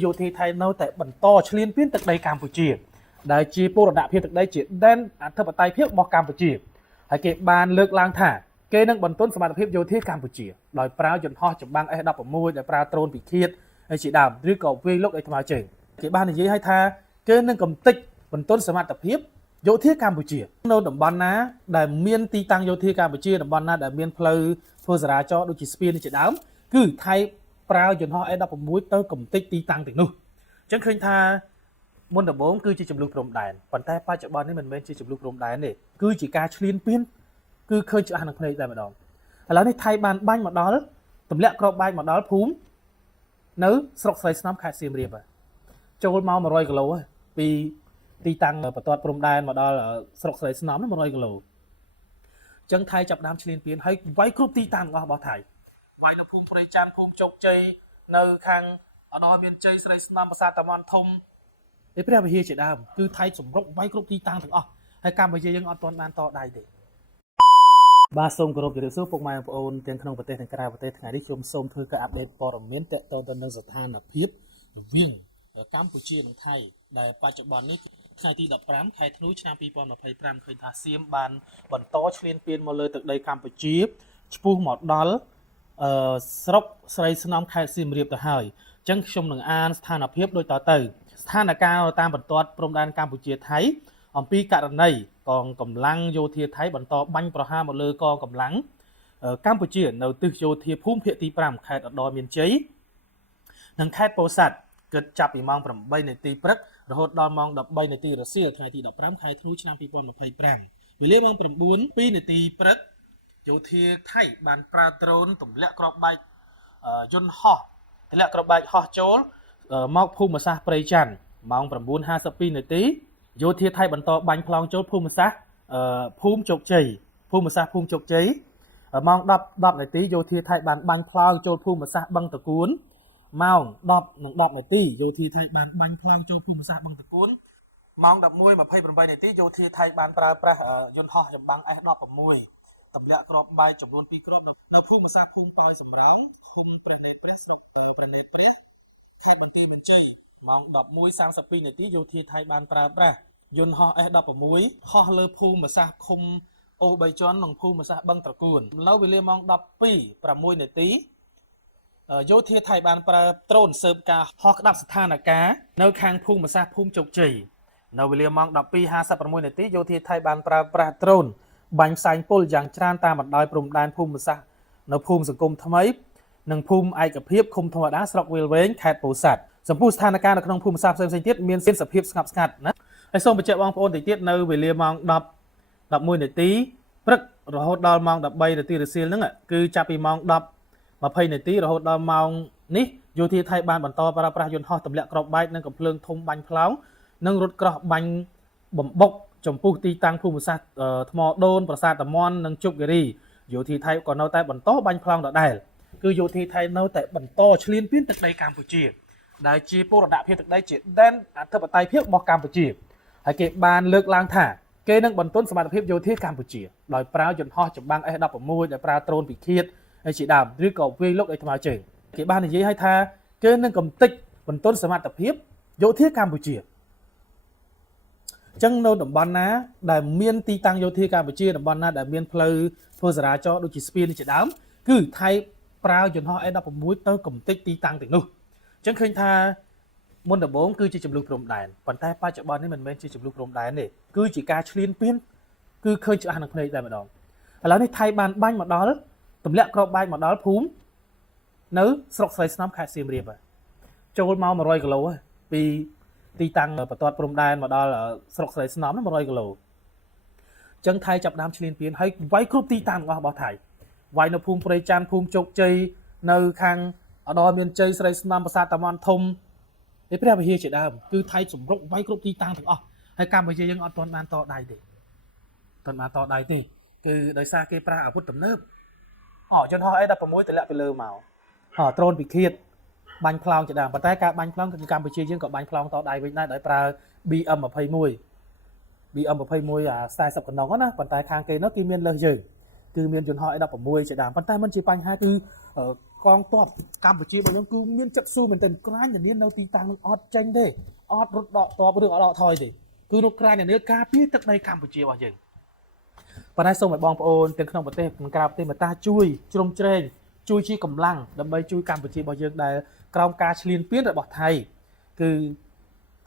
យោធាថៃនៅតែបន្តឈ្លានពានទឹកដីកម្ពុជាដែលជាពរណភាពទឹកដីជាដែនអធិបតេយ្យភាពរបស់កម្ពុជាហើយគេបានលើកឡើងថាគេនឹងបន្ទន់សមត្ថភាពយោធាកម្ពុជាដោយប្រើយន្តហោះចម្បាំង S16 ដែលប្រើដ្រូនពិឃាតហើយជាដើមឬក៏វាយលុកដោយថ្មើរជើងគេបាននិយាយឲ្យថាគេនឹងកំទេចបន្ទន់សមត្ថភាពយោធាកម្ពុជានៅតំបន់ណាដែលមានទីតាំងយោធាកម្ពុជាតំបន់ណាដែលមានផ្លូវធ្វើចរាចរណ៍ដូចជាស្ពានជាដើមគឺថៃប្រើយន្តហោះ S16 ទៅកំទេចទីតាំងទាំងនោះអញ្ចឹងឃើញថាមុនដំបូងគឺជាចំនួនព្រំដែនប៉ុន្តែបច្ចុប្បន្ននេះមិនមែនជាចំនួនព្រំដែនទេគឺជាការឈ្លានពានគឺឃើញច្បាស់នឹងភ្នែកតែម្ដងឥឡូវនេះថៃបានបាញ់មកដល់ទម្លាក់គ្រាប់បែកមកដល់ភូមិនៅស្រុកស្រីស្នំខេត្តសៀមរាបហើយចូលមក100គីឡូហើយពីទីតាំងបន្ទាត់ព្រំដែនមកដល់ស្រុកស្រីស្នំនោះ100គីឡូអញ្ចឹងថៃចាប់ដើមឈ្លានពានហើយវាយគ្រប់ទីតាំងរបស់ថៃវាយនៅភូមិព្រៃច័ន្ទភូមិជោគជ័យនៅខាងឧត្តរមានជ័យស្រីស្នំប្រាសាទតាម៉ាន់ធំឯព្រះវិហារជាដើមគឺថៃសម្រុកវាយគ្រប់ទីតាំងទាំងអស់ហើយកម្ពុជាយើងអត់ទាន់បានតដៃទេបាទសូមគោរពជម្រាបសួរពុកម៉ែបងប្អូនទាំងក្នុងប្រទេសនិងក្រៅប្រទេសថ្ងៃនេះខ្ញុំសូមធ្វើការអាប់ដេតព័ត៌មានទាក់ទងទៅនឹងស្ថានភាពរវាងកម្ពុជានិងថៃដែលបច្ចុប្បន្ននេះថ្ងៃទី15ខែធ្នូឆ្នាំ2025ឃើញថាសៀមបានបន្តឈ្លានពានមកលើទឹកដីកម្ពុជាឆ្ពោះមកដល់ស្រុកស្រីស្នំខេត្តសៀមរាបទៅហើយអញ្ចឹងខ្ញុំនឹងអានស្ថានភាពដូចតទៅស្ថានភាពតាមបន្ទាត់ព្រំដែនកម្ពុជាថៃអំពីករណីកងកម្លាំងយោធាថៃបន្តបាញ់ប្រហារមកលើកងកម្លាំងកម្ពុជានៅទិសយោធាភូមិភាគទី5ខេត្តឧត្តរមានជ័យនិងខេត្តពោធិ៍សាត់គិតចាប់ពីម៉ោង8នាទីព្រឹករហូតដល់ម៉ោង13នាទីរសៀលថ្ងៃទី15ខែធ្នូឆ្នាំ2025វេលាម៉ោង9:02នាទីព្រឹកយោធាថៃបានប្រើដ្រូនទម្លាក់គ្រាប់បែកយន្តហោះទម្លាក់គ្រាប់បែកហោះចូលមកភូមិសាស្ត្រព្រៃច័ន្ទម៉ោង9:52នាទីយោធាថៃបន្តបាញ់ប្លង់ចូលភូមិសាស្ត្រភូមិជោគជ័យភូមិសាស្ត្រភូមិជោគជ័យម៉ោង10នាទីយោធាថៃបានបាញ់ប្លង់ចូលភូមិសាស្ត្របឹងតគួនម៉ោង10:10នាទីយោធាថៃបានបាញ់ប្លង់ចូលភូមិសាស្ត្របឹងតគួនម៉ោង11:28នាទីយោធាថៃបានប្រើប្រាស់យន្តហោះចម្បាំង S16 ទម្លាក់គ្រាប់បែកចំនួន2គ្រាប់នៅភូមិសាស្ត្រភូមិប៉ោយសំរោងឃុំព្រះនេត្រព្រះស្រុកព្រះនេត្រព្រះខេត្តបន្ទាយមានជ័យម៉ោង11:32នាទីយោធាថៃបានប្រើប្រាស់យន្តហោះ S16 ហោះលើភូមិសាស្ត្រឃុំអូស3ជាន់និងភូមិសាស្ត្របឹងត្រគួននៅវេលាម៉ោង12:06នាទីយោធាថៃបានប្រើដ្រូនស៊ើបការហោះក្តាប់ស្ថានភាពនៅខាងភូមិសាស្ត្រភូមិជោគជ័យនៅវេលាម៉ោង12:56នាទីយោធាថៃបានប្រើប្រាស់ដ្រូនបាញ់ផ្សែងពុលយ៉ាងច្រើនតាមបណ្ដោយព្រំដែនភូមិសាស្ត្រនៅភូមិសង្គមថ្មីនិងភូមិឯកភាពឃុំធម្មតាស្រុកវាលវែងខេត្តពោធិ៍សាត់ចំពោះស្ថានភាពនៅក្នុងភូមិសាស្ត្រផ្សេងៗទៀតមានសភាពស្ងប់ស្ងាត់ណាហើយសូមបញ្ជាក់បងប្អូនតិចទៀតនៅវេលាម៉ោង10:11នាទីព្រឹករហូតដល់ម៉ោង13នាទីរសៀលហ្នឹងគឺចាប់ពីម៉ោង10:20នាទីរហូតដល់ម៉ោងនេះយោធាថៃបានបន្តប្រើប្រាស់យន្តហោះទម្លាក់គ្រាប់បែកនិងកំភ្លើងធំបាញ់ផ្លោងនិងរថក្រោះបាញ់បំបុកចំពោះទីតាំងភូមិសាស្ត្រថ្មដូនប្រាសាទតាមាន់និងជប់គិរីយោធាថៃក៏នៅតែបន្តបាញ់ផ្លោងដដែលគឺយោធាថៃនៅតែបន្តឈ្លានពានទឹកដីកម្ពុជាដែលជាពរណភាពទឹកដីជាដែនអធិបតេយ្យភាពរបស់កម្ពុជាហើយគេបានលើកឡើងថាគេនឹងបន្ទន់សមត្ថភាពយោធាកម្ពុជាដោយប្រើយន្តហោះចម្បាំង S16 ដែលប្រើដ្រូនពិឃាតហើយជាដើមឬក៏វាយលុកដោយថ្មើរជើងគេបាននិយាយឲ្យថាគេនឹងកំទេចបន្ទន់សមត្ថភាពយោធាកម្ពុជាអញ្ចឹងនៅតំបន់ណាដែលមានទីតាំងយោធាកម្ពុជាតំបន់ណាដែលមានផ្លូវធ្វើចរាចរណ៍ដូចជាស្ពានជាដើមគឺថៃប្រើយន្តហោះ S16 ទៅកំទេចទីតាំងទាំងនោះអញ្ចឹងឃើញថាមុនដំបូងគឺជាចំនួនព្រំដែនប៉ុន្តែបច្ចុប្បន្ននេះមិនមែនជាចំនួនព្រំដែនទេគឺជាការឈ្លានពានគឺឃើញច្បាស់នឹងភ្នែកតែម្ដងឥឡូវនេះថៃបានបាញ់មកដល់ទម្លាក់គ្រាប់បែកមកដល់ភូមិនៅស្រុកស្រីស្នំខេត្តសៀមរាបហើយចូលមក100គីឡូហើយពីទីតាំងបន្ទាត់ព្រំដែនមកដល់ស្រុកស្រីស្នំនោះ100គីឡូអញ្ចឹងថៃចាប់ដើមឈ្លានពានហើយវាយគ្រប់ទីតាំងរបស់ថៃវាយនៅភូមិព្រៃច័ន្ទភូមិជោគជ័យនៅខាងឧត្តរមានជ័យស្រីស្នំប្រាសាទតាម៉ាន់ធំឯព្រះវិហារជាដើមគឺថៃសម្រុកវាយគ្រប់ទីតាំងទាំងអស់ហើយកម្ពុជាយើងអត់ទាន់បានតដៃទេគឺដោយសារគេប្រើអាវុធទំនើបយន្តហោះ S16 ទម្លាក់ពីលើមកដ្រូនពិឃាតបាញ់ផ្លោងជាដើមប៉ុន្តែការបាញ់ផ្លោងគឺកម្ពុជាយើងក៏បាញ់ផ្លោងតដៃវិញដែរដោយប្រើ BM21 40 កណ្ដុងណាប៉ុន្តែខាងគេនោះគេមានលើសយើងគឺមានយន្តហោះ S16 ជាដើមប៉ុន្តែមិនជាបញ្ហាគឺ កងទ័ពកម្ពុជារបស់យើងគឺមានចិត្តស៊ូមែនទែនក្រាញនានានៅទីតាំងនឹងអត់ចេញទេអត់រត់ដកទ័ពឬអត់ដកថយទេគឺរត់ក្រាញនានាការពារទឹកដីកម្ពុជារបស់យើងប៉ុន្តែសូមឲ្យបងប្អូនទាំងក្នុងប្រទេសនិងក្រៅប្រទេសមេត្តាជួយជ្រោមជ្រែងជួយជាកម្លាំងដើម្បីជួយកម្ពុជារបស់យើងដែលក្រោមការឈ្លានពានរបស់ថៃគឺ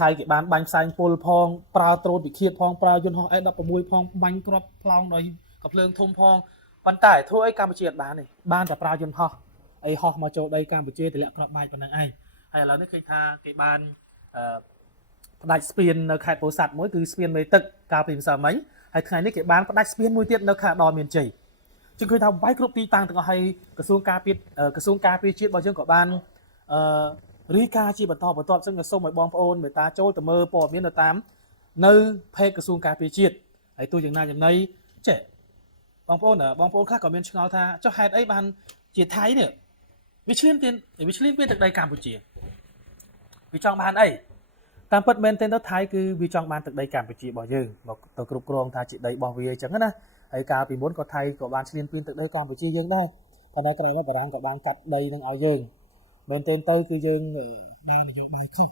ថៃគេបានបាញ់ផ្សែងពុលផងប្រើដ្រូនវិឃាតផងប្រើយន្តហោះ F16 ផងបាញ់គ្រាប់ផ្លោងដោយកំភ្លើងធំផងប៉ុន្តែធ្វើអីកម្ពុជាអត់បានទេបានតែប្រើយន្តហោះអីហោះមកចូលដីកម្ពុជាទម្លាក់គ្រាប់បែកប៉ុណ្ណឹងឯងហើយឥឡូវនេះឃើញថាគេបានផ្ដាច់ស្ពាននៅខេត្តពោធិ៍សាត់មួយគឺស្ពានមេទឹកកាលពីម្សិលមិញហើយថ្ងៃនេះគេបានផ្ដាច់ស្ពានមួយទៀតនៅខេត្តដល់មានជ័យជាងឃើញថាវាយគ្រប់ទីតាំងទាំងអស់ហើយក្រសួងការពារជាតិរបស់យើងក៏បានរីកាជាបន្តបន្ទាប់ซึ่งសូមឲ្យបងប្អូនមេត្តាចូលទៅមើលព័ត៌មាននៅតាមនៅเพจក្រសួងការពារជាតិហើយទោះយ៉ាងណាយ៉ាងណីចេះបងប្អូនខ្លះក៏មានឆ្ងល់ថាចុះហេតុអីបានជាថៃនេះវាឈ្លានពានទឹកដីកម្ពុជាវាចង់បានអីតាមពិតមែនទេទៅថៃគឺវាចង់បានទឹកដីកម្ពុជារបស់យើងមកទៅគ្រប់គ្រងថាជាដីរបស់វាអញ្ចឹងណាហើយកាលពីមុនក៏ថៃក៏បានឈ្លានពានទឹកដីកម្ពុជាយើងដែរប៉ុន្តែក្រោយមកបារាំងក៏បានកាត់ដីនឹងឲ្យយើងមែនទេទៅគឺយើងដើរនយោបាយខុស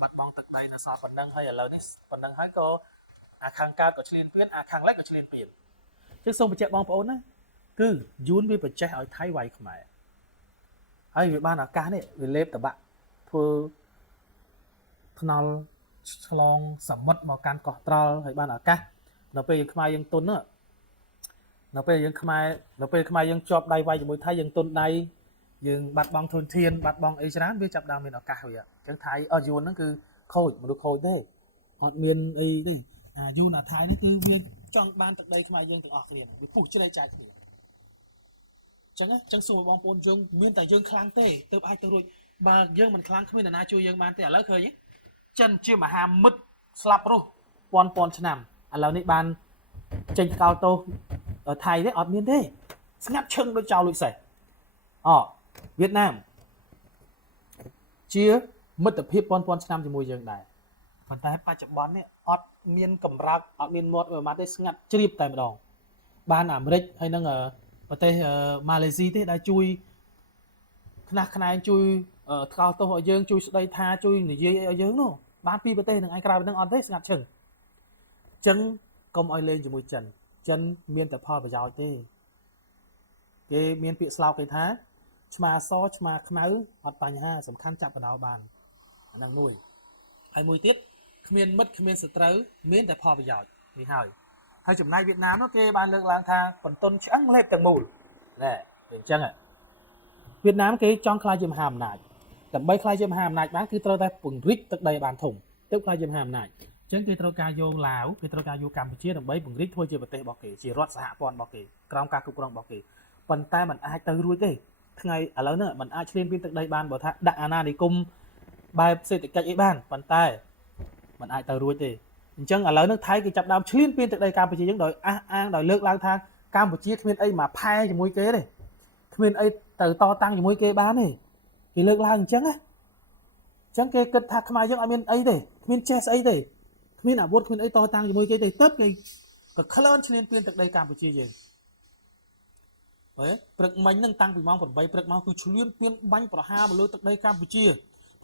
បាត់បង់ទឹកដីទៅសល់ប៉ុណ្ណឹងហើយឥឡូវនេះប៉ុណ្ណឹងហើយក៏អាខាងកើតក៏ឈ្លានពានអាខាងលិចក៏ឈ្លានពានចឹងសូមបញ្ជាក់បងប្អូនណាគឺយួនវាបច្ចេះឲ្យថៃវាយខ្មែរហើយវាបានឱកាសនេះវាលេបតបាក់ធ្វើថ្នល់ឆ្លងសមុទ្រមកកាន់កោះត្រល់ហើយបានឱកាសនៅពេលយើងខ្មែរយើងទុនណានៅពេលខ្មែរយើងជាប់ដៃវាយជាមួយថៃយើងទុនដៃយើងបាត់បង់ធនធានបាត់បង់អីច្រើនវាចាប់ដើមមានឱកាសវាអញ្ចឹងថៃយួនហ្នឹងគឺខូចមនុស្សខូចទេអត់មានអីទេយួនថៃហ្នឹងគឺវាចង់បានទឹកដីខ្មែរយើងទាំងអស់គ្នាវាពុះជ្រែកចាយគ្នាអញ្ចឹងសួរបងប្អូនយើងមានតែយើងខ្លាំងទេទើបអាចទៅរួចបើយើងមិនខ្លាំងគ្មាននរណាជួយយើងបានទេឥឡូវឃើញចិនជាមហាមិត្តស្លាប់រស់ពាន់ឆ្នាំឥឡូវនេះបានចេញកោតទោសថៃទេអត់មានទេស្ងាត់ឈឹងដូចចោលលួចសេះវៀតណាមជាមិត្តភាពពាន់ឆ្នាំជាមួយយើងដែរប៉ុន្តែបច្ចុប្បន្ននេះអត់មានកម្រើកអត់មានមាត់មួយម៉ាត់ទេស្ងាត់ជ្រាបតែម្ដងបានអាមេរិកហើយនឹងប្រទេសម៉ាឡេស៊ីទេដែលជួយខ្នះខ្នែងជួយថ្កោលទោសឲ្យយើងជួយស្ដីថាជួយនិយាយឲ្យយើងនោះបានពីប្រទេសនឹងឯងក្រៅពីនឹងអត់ទេស្ងាត់ឈឹងអញ្ចឹងកុំឲ្យលេងជាមួយចិនមានតែផលប្រយោជន៍ទេគេមានពាក្យស្លោកគេថាឆ្មាសឆ្មាខ្មៅអត់បញ្ហាសំខាន់ចាប់បណ្ដោបានអាហ្នឹងមួយហើយមួយទៀតគ្មានមិត្តគ្មានសត្រូវមានតែផលប្រយោជន៍នេះហើយចំណែកវៀតណាមនោះគេបានលើកឡើងថាបន្ទន់ឆ្អឹងលេបទាំងមូលណែអញ្ចឹងវៀតណាមគេចង់ខ្លាយជាមហាអំណាចដើម្បីខ្លាយជាមហាអំណាចបានគឺត្រូវតែពង្រីកទឹកដីបានធំទើបខ្លាយជាមហាអំណាចអញ្ចឹងគេត្រូវការយកឡាវគេត្រូវការយកកម្ពុជាដើម្បីពង្រីកធ្វើជាប្រទេសរបស់គេជារដ្ឋសហព័ន្ធរបស់គេក្រោមការគ្រប់គ្រងរបស់គេប៉ុន្តែมันអាចទៅរួចទេថ្ងៃឥឡូវនេះมันអាចឈ្លានពានទឹកដីបានបើថាដាក់អាណានិគមបែបសេដ្ឋកិច្ចអីបានប៉ុន្តែมันអាចទៅរួចទេអញ្ចឹងឥឡូវនេះថៃគេចាប់ដើមឈ្លានពានទឹកដីកម្ពុជាយើងដោយអះអាងដោយលើកឡើងថាកម្ពុជាគ្មានអីមកផែជាមួយគេទេគ្មានអីទៅតតាំងជាមួយគេបានទេគេលើកឡើងអញ្ចឹងណាអញ្ចឹងគេគិតថាខ្មែរយើងអត់មានអីទេគ្មានចេះស្អីទេគ្មានអាវុធគ្មានអីតតាំងជាមួយគេទេទៅគេក៏ក្លឿនឈ្លានពានទឹកដីកម្ពុជាយើងព្រឹកមិញហ្នឹងតាំងពីម៉ោង8ព្រឹកមកគឺឈ្លានពានបាញ់ប្រហារមកលើទឹកដីកម្ពុជា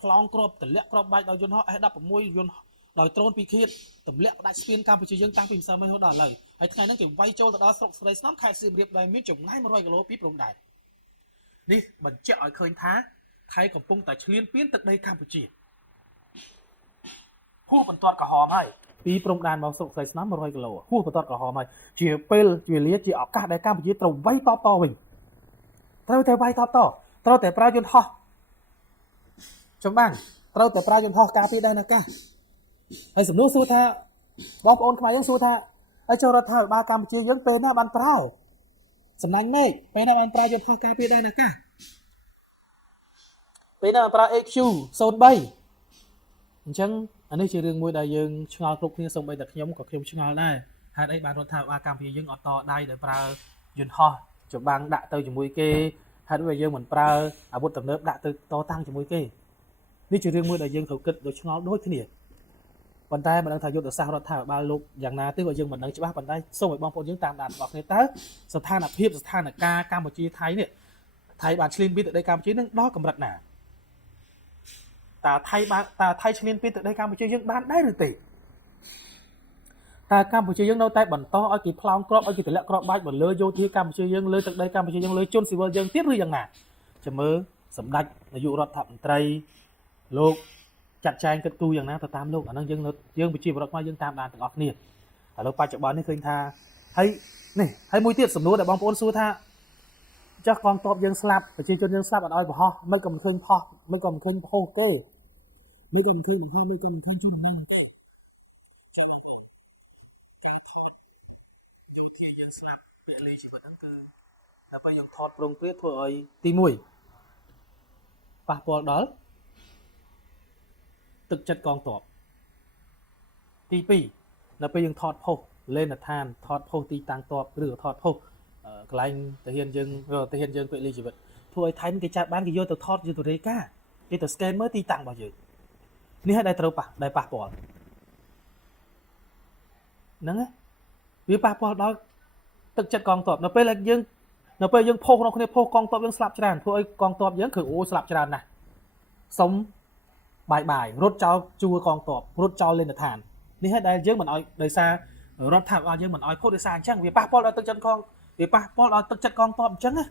ផ្លោងគ្រាប់ទម្លាក់គ្រាប់បែកដោយយន្តហោះ F16 យន្តដោយដ្រូនពីឃាតទម្លាក់ផ្ដាច់ស្ពានកម្ពុជាយើងតាំងពីម្សិលមិញរហូតដល់ឥឡូវហើយថ្ងៃហ្នឹងគេវាយចូលទៅដល់ស្រុកស្រីស្នំខេត្តសៀមរាបដែលមានចម្ងាយ100គីឡូពីព្រំដែននេះបញ្ជាក់ឲ្យឃើញថាថៃកំពុងតែឈ្លានពានទឹកដីកម្ពុជាហួសបន្ទាត់ក្រហមហើយពីព្រំដែនមកស្រុកស្រីស្នំ100គីឡូហួសបន្ទាត់ក្រហមហើយជាពេលវេលាជាឱកាសដែលកម្ពុជាត្រូវវាយតបវិញត្រូវតែវាយតបត្រូវតែប្រើយន្តហោះចំបានត្រូវតែប្រើយន្តហោះការពារដែនអាកាសហើយសំណួរសួរថាបងប្អូនខ្មែរយើងសួរថាហើយចូលរដ្ឋាភិបាលកម្ពុជាយើងពេលណាបានប្រើសំណាញ់មេឃពេលណាបានប្រើយន្តហោះការពារដែនអាកាសពេលណាបានប្រើ HQ-03 អញ្ចឹងអានេះជារឿងមួយដែលយើងឆ្ងល់គ្រប់គ្នាសូម្បីតែខ្ញុំក៏ខ្ញុំឆ្ងល់ដែរហេតុអីបានរដ្ឋាភិបាលកម្ពុជាយើងអត់តដៃដោយប្រើយន្តហោះចម្បាំងដាក់ទៅជាមួយគេហេតុអីយើងមិនប្រើអាវុធទំនើបដាក់ទៅតតាំងជាមួយគេនេះជារឿងមួយដែលយើងត្រូវគិតដូចឆ្ងល់ដូចគ្នាប៉ុន្តែមិនដឹងថាយុទ្ធសាស្ត្ររដ្ឋាភិបាលលោកយ៉ាងណាទេក៏យើងមិនដឹងច្បាស់ប៉ុន្តែសូមឲ្យបងប្អូនយើងតាមដានរបស់គ្នាតើស្ថានភាពស្ថានភាពកម្ពុជាថៃនេះ ថៃបានឈ្លានពានទឹកដីកម្ពុជានឹងដល់កម្រិតណាតើថៃឈ្លានពានទឹកដីកម្ពុជាយើងបានដែរឬទេតើកម្ពុជាយើងនៅតែបន្តឲ្យគេផ្លោងគ្រាប់ឲ្យគេទម្លាក់គ្រាប់បាច់មកលើយោធាកម្ពុជាយើងលើទឹកដីកម្ពុជាយើងលើជនស៊ីវិលយើងទៀតឬយ៉ាងណាចាំមើលសម្ដេចនាយករដ្ឋមន្ត្រីលោកចាត់ចែងគិតគូរយ៉ាងណាទៅតាមលោកអាហ្នឹងយើងប្រជាពលរដ្ឋខ្មែរយើងតាមដានទាំងអស់គ្នាឥឡូវបច្ចុប្បន្ននេះឃើញថាហើយមួយទៀតសំណួរដែលបងប្អូនសួរថាចាស់កងទ័ពយើងស្លាប់ប្រជាជនយើងស្លាប់អត់ឲ្យបរោះមិនក៏មិនឃើញផុសមិនក៏មិនឃើញផុសគេមិនក៏មិនឃើញបង្ហោះមិនក៏មិនឃើញជួនដំណឹងទេចាំបងប្អូនការថតយោធាយើងស្លាប់ពលីជីវិតហ្នឹងគឺដល់ពេលយើងថតប្រងព្រាតធ្វើឲ្យទី1ប៉ះពាល់ដល់ទឹកចិត្តកងទ័ពទី2ដល់ពេលយើងថតផុសលេនដ្ឋានថតផុសទីតាំងទ័ពឬថតផុសកន្លែងទាហានយើងពលីជីវិតធ្វើឲ្យថៃគេចាប់បានគេយកទៅថតយកទៅរាយការណ៍គេទៅ scan មើលទីតាំងរបស់យើងនេះហើយដែលត្រូវប៉ះពាល់ហ្នឹងវាប៉ះពាល់ដល់ទឹកចិត្តកងទ័ពនៅពេលយើងផុសក្នុងគ្នាផុសកងទ័ពយើងស្លាប់ច្រើនធ្វើឲ្យកងទ័ពយើងគឺអូស្លាប់ច្រើនណាស់សុំបាយរត់ចោលជួរកងទ័ពរត់ចោលលេនដ្ឋាននេះហើយដែលយើងមិនអោយដោយសាររដ្ឋាភិបាលយើងមិនអោយផុសដោយសារអញ្ចឹងវាប៉ះពាល់ដល់ទឹកចិត្តវាប៉ះពាល់ដល់ទឹកចិត្តកងទ័ពអញ្ចឹងណា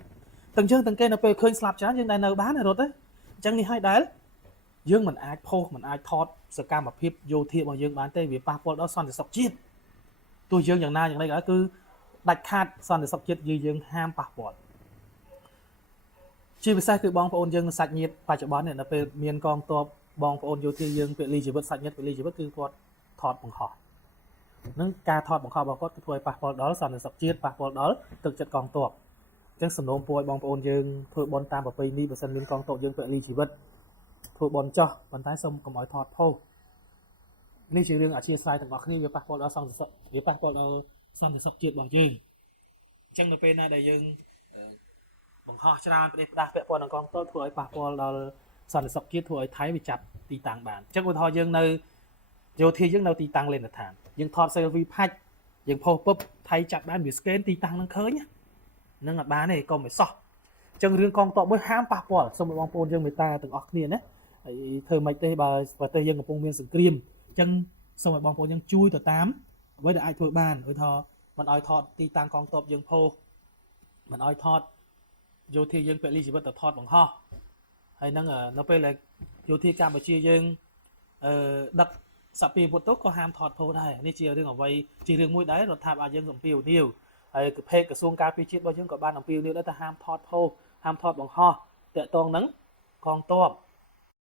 ទាំងយើងទាំងគេនៅពេលឃើញស្លាប់ច្រើនយើងដែលនៅបានរត់ទេអញ្ចឹងនេះហើយដែលយើងមិនអាចផុសមិនអាចថតសកម្មភាពយោធារបស់យើងបានទេវាប៉ះពាល់ដល់សន្តិសុខជាតិទោះយើងយ៉ាងណាយ៉ាងនេះក៏គឺដាច់ខាតសន្តិសុខជាតិយើងហាមប៉ះពាល់ជាពិសេសគឺបងប្អូនយើងសាច់ញាតិបច្ចុប្បន្ននេះនៅពេលមានកងទ័ពបងប្អូនយោធាយើងពលីជីវិតសាច់ញាតិពលីជីវិតគឺគាត់ថតបង្ហោះនឹងការថតបង្ហោះរបស់គាត់គឺធ្វើឲ្យប៉ះពាល់ដល់សន្តិសុខជាតិប៉ះពាល់ដល់ទឹកចិត្តកងទ័ពអញ្ចឹងសំណូមពរឲ្យបងប្អូនយើងធ្វើបន់តាមប្រពៃណីបើសិនមានកងទ័ពយើងពលីជីវិតធ្វើបន់ចោះប៉ុន្តែសូមកុំឲ្យថតផុសនេះជារឿងអធិស្ឋានទាំងអស់គ្នាវាប៉ះពាល់ដល់សន្តិសុខវាប៉ះពាល់ដល់សន្តិសុខជាតិរបស់យើងអញ្ចឹងនៅពេលណាដែលយើងបង្ហោះច្រើនប្រទេសផ្ដាស់ពាក់ព័ន្ធនឹងកងទ័ពធ្វើឲ្យប៉ះពាល់ដល់សន្តិសុខជាតិធ្វើឲ្យថៃវាចាប់ទីតាំងបានអញ្ចឹងឧទាហរណ៍យើងនៅយោធាយើងនៅទីតាំងលេនដ្ឋានយើងថត selfie ផាច់យើងផុសពុបថៃចាប់បានវា scan ទីតាំងនឹងឃើញនឹងអត់បានទេកុំឲ្យសោះអញ្ចឹងរឿងកងទ័ពមួយហាមប៉ះពាល់សូមឲ្យបងប្អូនយើងមេត្តាទាំងអស់គ្នាណាហើយធ្វើមិនទេបើប្រទេសយើងកំពុងមានសង្គ្រាមអញ្ចឹងសូមឲ្យបងប្អូនយើងជួយទៅតាមអ្វីដែលអាចធ្វើបានឧទាហរណ៍មិនឲ្យថតទីតាំងកងទ័ពយើងផុសមិនឲ្យថតយោធាយើងពលីជីវិតទៅថតបង្ហោះហើយនឹងនៅពេលដែលយោធាកម្ពុជាយើងដឹកសព្វាវុធទៅក៏ហាមថតផុសដែរនេះជារឿងអ្វីជារឿងមួយដែររដ្ឋាភិបាលយើងអំពាវនាវហើយភេកក្រសួងការពារជាតិរបស់យើងក៏បានអំពាវនាវដែរថាហាមថតផុសហាមថតបង្ហោះតាក់ទងនឹងកងទ័ព